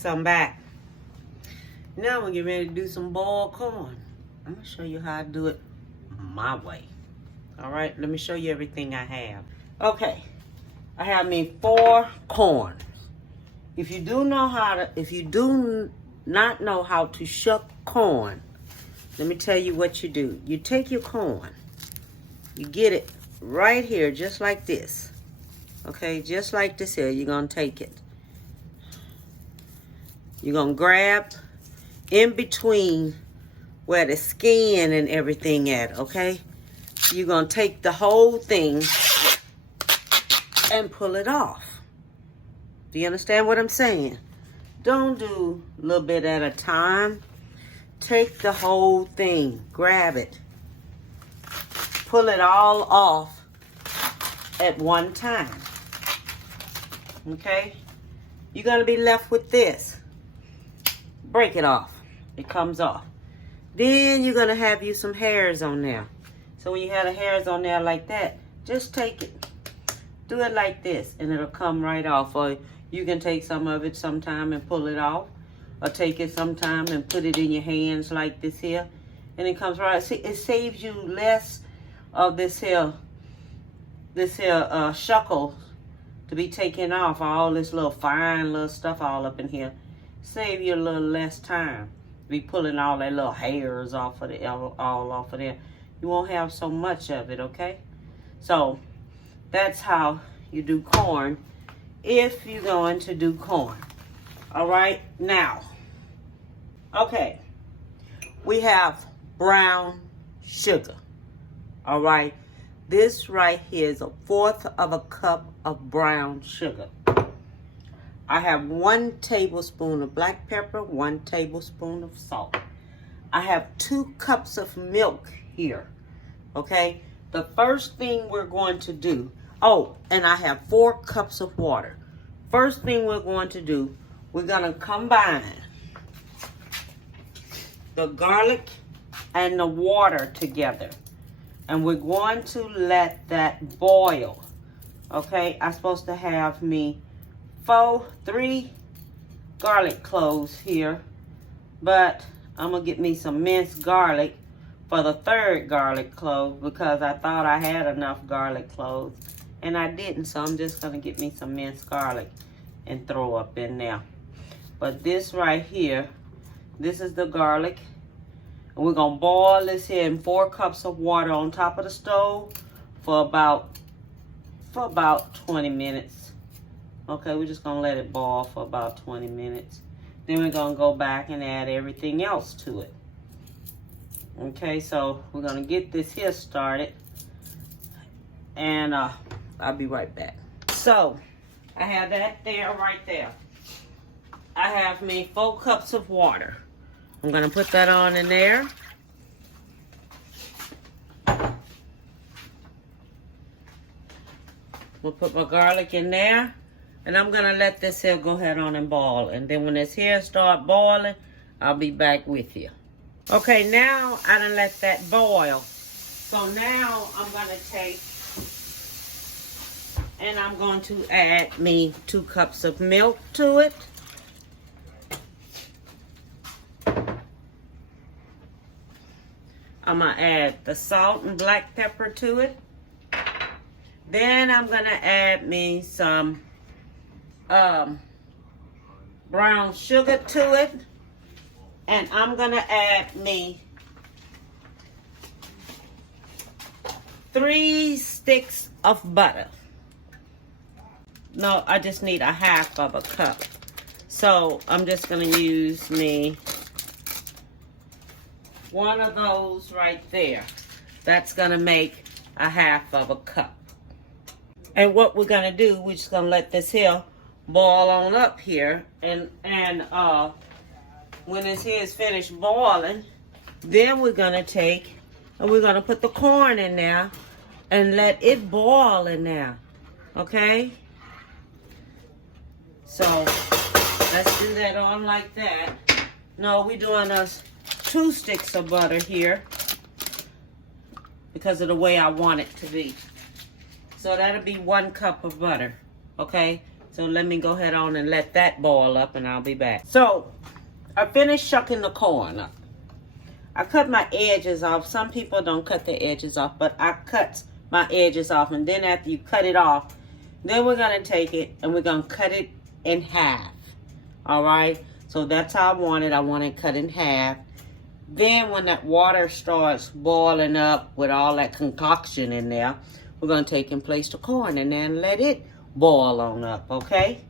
So I'm back. Now I'm gonna get ready to do some boiled corn. I'm gonna show you how I do it my way. All right, let me show you everything I have. Okay, I have me 4 corn. If you do not know how to shuck corn, let me tell you what you do. You take your corn, you get it right here, just like this. Okay, just like this here, you're gonna take it. You're gonna grab in between where the skin and everything at, okay? You're gonna take the whole thing and pull it off. Do you understand what I'm saying? Don't do a little bit at a time. Take the whole thing, grab it, pull it all off at one time, okay? You're gonna be left with this. Break it off, it comes off. Then you're gonna have you some hairs on there. So when you have the hairs on there like that, just take it, do it like this, and it'll come right off. Or you can take some of it sometime and pull it off, or take it sometime and put it in your hands like this here, and it comes right. See, it saves you less of this here shuckle to be taken off, all this little fine little stuff all up in here. Save you a little less time. Be pulling all that little hairs off of the all off of there. You won't have so much of it, okay? So that's how you do corn if you're going to do corn. All right, now, okay, we have brown sugar. All right, this right here is 1/4 of a cup of brown sugar. I have 1 tablespoon of black pepper, 1 tablespoon of salt. I have 2 cups of milk here, okay? The first thing we're going to do, oh, and I have 4 cups of water. First thing we're going to do, we're gonna combine the garlic and the water together. And we're going to let that boil, okay? I'm supposed to have me 3 garlic cloves here, but I'm gonna get me some minced garlic for the 3rd garlic clove because I thought I had enough garlic cloves and I didn't, so I'm just gonna get me some minced garlic and throw up in there. But this right here, this is the garlic, and we're gonna boil this here in 4 cups of water on top of the stove for about 20 minutes. Okay, we're just gonna let it boil for about 20 minutes. Then we're gonna go back and add everything else to it. Okay, so we're gonna get this here started, and I'll be right back. So, I have that there, right there. I have me 4 cups of water. I'm gonna put that on in there. We'll put my garlic in there. And I'm gonna let this here go ahead on and boil. And then when this here start boiling, I'll be back with you. Okay, now I done let that boil. So now I'm gonna take, and I'm going to add me 2 cups of milk to it. I'm gonna add the salt and black pepper to it. Then I'm gonna add me some brown sugar to it, and I'm gonna add me 3 sticks of butter. No, I just need 1/2 of a cup, so I'm just gonna use me 1 of those right there. That's gonna make 1/2 of a cup. And what we're gonna do, we're just gonna let this here boil on up here, and when this here is finished boiling, then we're gonna take and we're gonna put the corn in there and let it boil in there. Okay, so let's do that on like that. No, we're doing us 2 sticks of butter here because of the way I want it to be. So that'll be 1 cup of butter. Okay, so So let me go ahead on and let that boil up and I'll be back. So I finished shucking the corn up. I cut my edges off. Some people don't cut their edges off, but I cut my edges off. And then after you cut it off, then we're going to take it and we're going to cut it in half. All right? So that's how I want it. I want it cut in half. Then when that water starts boiling up with all that concoction in there, we're going to take and place the corn and then let it boil on up, okay?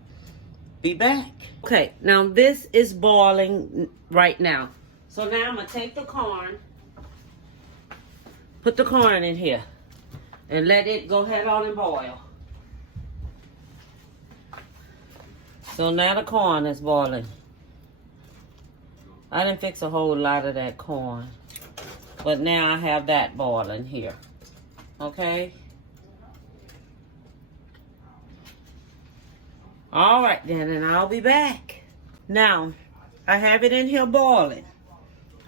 Be back. Okay, now this is boiling right now. So now I'm going to take the corn, put the corn in here, and let it go ahead on and boil. So now the corn is boiling. I didn't fix a whole lot of that corn, but now I have that boiling here, okay? All right then, and I'll be back. Now, I have it in here boiling.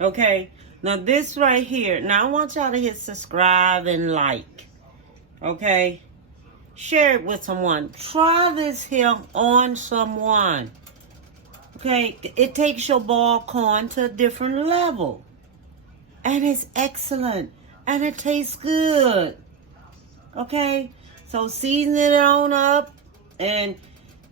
Okay, now this right here, now I want y'all to hit subscribe and like, okay? Share it with someone. Try this here on someone, okay? It takes your boiled corn to a different level. And it's excellent. And it tastes good, okay? So season it on up and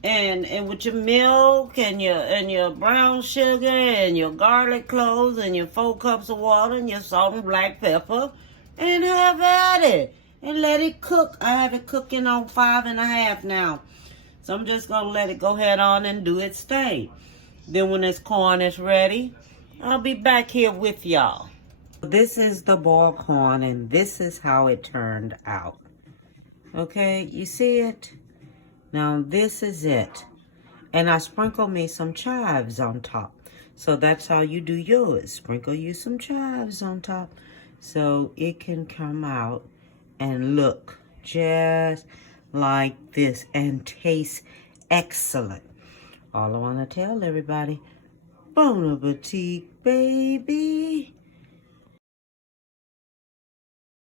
with your milk and your brown sugar and your garlic cloves and your 4 cups of water and your salt and black pepper, and have at it and let it cook. I have it cooking on 5.5 now, so I'm just gonna let it go ahead on and do its thing. Then when this corn is ready, I'll be back here with y'all. This is the boiled corn, and this is how it turned out. Okay, you see it? Now this is it. And I sprinkle me some chives on top. So that's how you do yours. Sprinkle you some chives on top so it can come out and look just like this and taste excellent. All I want to tell everybody, bon appetit, baby.